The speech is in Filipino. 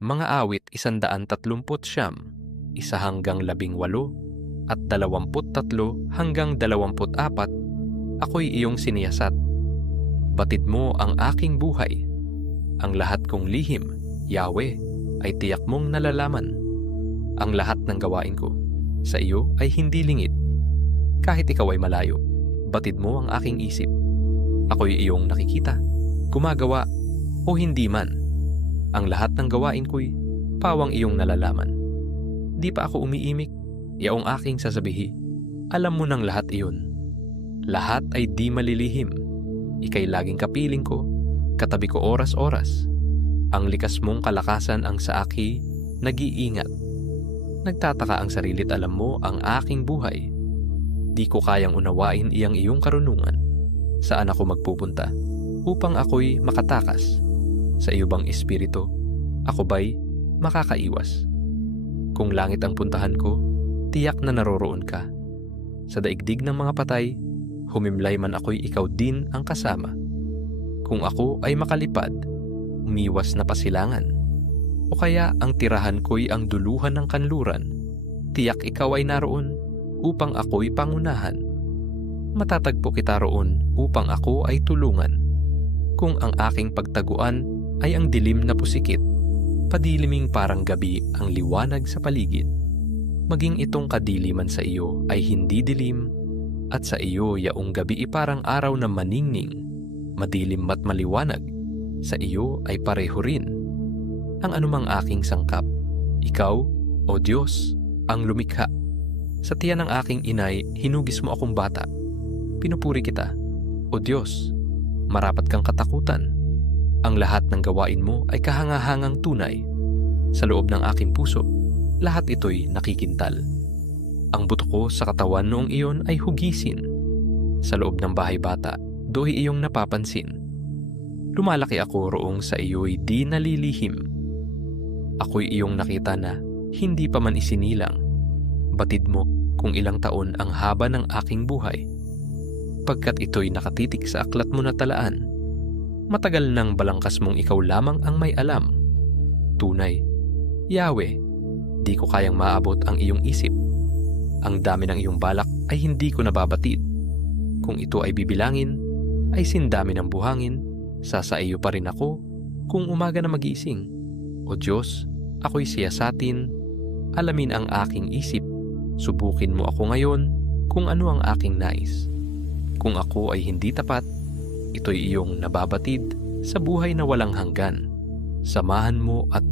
Mga awit 139, 1-18, at 23 hanggang 24, ako'y iyong siniyasat. Batid mo ang aking buhay. Ang lahat kong lihim, Yahweh, ay tiyak mong nalalaman. Ang lahat ng gawain ko sa iyo ay hindi lingid. Kahit ikaw ay malayo, batid mo ang aking isip. Ako'y iyong nakikita, gumagawa o hindi man. Ang lahat ng gawain ko'y pawang iyong nalalaman. Di pa ako umiimik, yaong aking sasabihi. Alam mo ng lahat iyon. Lahat ay di malilihim. Ika'y laging kapiling ko, katabi ko oras-oras. Ang likas mong kalakasan ang sa aki nag-iingat. Nagtataka ang sarilit alam mo ang aking buhay. Di ko kayang unawain iyong karunungan. Saan ako magpupunta upang ako'y makatakas? Sa iyo bang espiritu, ako ba'y makakaiwas? Kung langit ang puntahan ko, tiyak na naroroon ka. Sa daigdig ng mga patay, humimlay man ako'y ikaw din ang kasama. Kung ako ay makalipad, umiwas na pasilangan. O kaya ang tirahan ko'y ang duluhan ng kanluran, tiyak ikaw ay naroon upang ako'y pangunahan. Matatagpo kita roon upang ako ay tulungan. Kung ang aking pagtaguan ay ang dilim na pusikit, padiliming parang gabi ang liwanag sa paligid. Maging itong kadiliman sa iyo ay hindi dilim, at sa iyo yaong gabi parang araw na maningning, madilim at maliwanag, sa iyo ay pareho rin. Ang anumang aking sangkap, ikaw, O Diyos, ang lumikha. Sa tiyan ng aking inay, hinugis mo akong bata. Pinupuri kita, O Diyos, marapat kang katakutan. Ang lahat ng gawain mo ay kahangahangang tunay. Sa loob ng aking puso, lahat ito'y nakikintal. Ang buto ko sa katawan noong iyon ay hugisin. Sa loob ng bahay bata, do'y iyong napapansin. Lumalaki ako roong sa iyo'y di nalilihim. Ako'y iyong nakita na hindi pa man isinilang. Batid mo kung ilang taon ang haba ng aking buhay. Pagkat ito'y nakatitik sa aklat mo na talaan, matagal nang balangkas mong ikaw lamang ang may alam. Tunay, Yahweh, di ko kayang maabot ang iyong isip. Ang dami ng iyong balak ay hindi ko nababatid. Kung ito ay bibilangin, ay sindami ng buhangin, sasaiyo pa rin ako kung umaga na magising. O Diyos, ako'y siyasatin, alamin ang aking isip, subukin mo ako ngayon kung ano ang aking nais. Kung ako ay hindi tapat, ito'y iyong nababatid sa buhay na walang hanggan. Samahan mo at